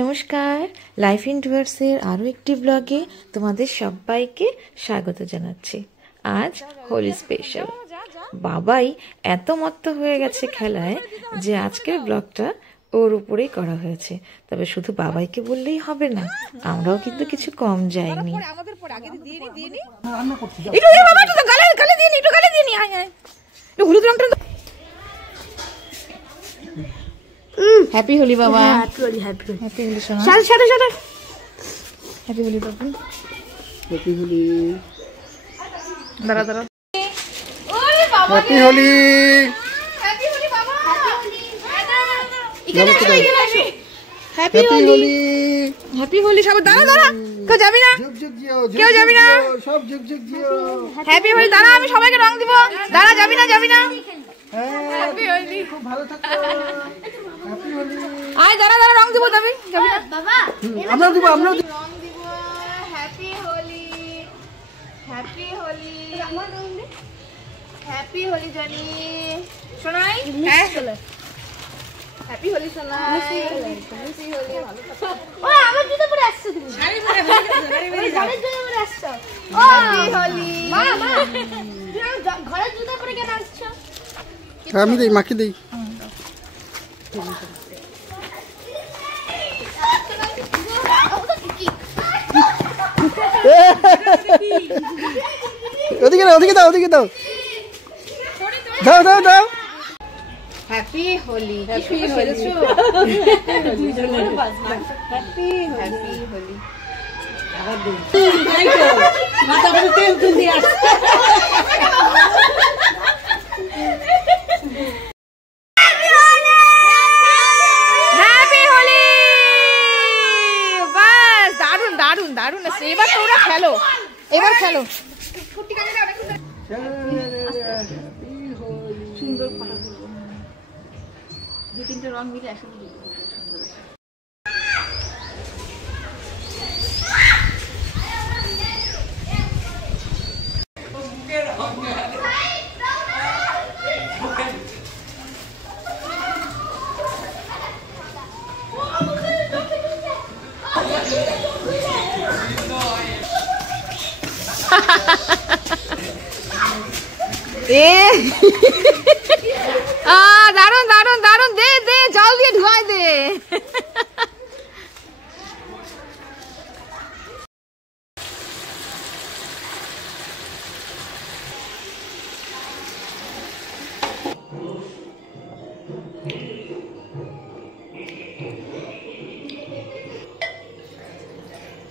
নমস্কার, life in ডুয়ার্সের আরও একটি ব্লগে তোমাদের সবাইকে স্বাগত জানাচ্ছি। আজ হোলি স্পেশাল। বাবাই এত মত্ত হয়ে গেছে খেলায় যে আজকের ব্লগটা ওর উপরেই করা হয়েছে। তবে শুধু বাবাইকে বললেই হবে না, আমরাও কিন্তু কিছু কম যাইনি। হ্যাপি হোলি বাবা, হ্যাপি হোলি সোনা, হ্যাপি হোলি বাবু, হ্যাপি হোলি। দাঁড়া দাঁড়া, হ্যাপি হোলি, হ্যাপি হোলি বাবা, হ্যাপি হোলি, হ্যাপি হোলি। সব দাঁড়া দাঁড়া, কেউ যাবি না, কেউ যাবি না, সব যুগ যুগ জিও। হ্যাপি হোলি। দাঁড়া, আমি সবাইকে রং দিব। দাঁড়া, যাবি না, যাবি না। হ্যাপি হোলি, খুব ভালো থাকো। হ্যাপি হোলি। আয় দাঁড়া দাঁড়া, রং দিব। যাবি যাবি না বাবা, আমরা দিব, আমরা রং দিব। Happy Holi, happy Holi, happy Holi জানি শোনাই। হ্যাঁ, হ্যাপি হোলি শোনাই। হ্যাপি হোলি, ভালো থাকো। ও আমার জুতো পরে আসছো তুমি, শাড়ি পরে ঘরের জুতো পরে আসছো। হ্যাপি হোলি। মা মা, তুমি ঘরের জুতো পরে কেন আসছো? আমি দেই, মাকে দেই। ওদিকে দাও, ওদিকে দাও, ওদিকে দাও, দাও দাও দাও। Happy Holi, happy Holi, happy happy Holi. মাথা করে তেল তুল দিয়ে আসছে। হ্যাপি হোলি। বাস, দারুন দারুন দারুন। এবার তোমরা খেলো, এবার খেলো। সুন্দর ফটো তুলবো, দু তিনটে রং মিলে একসাথে দিব। দারুন দারুন দারুন। দে দে, জল দিয়ে ধোয়াই দে।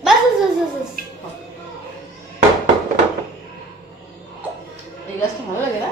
বাস বাস বাস বাস। এই গাছটা ভালো লাগে না?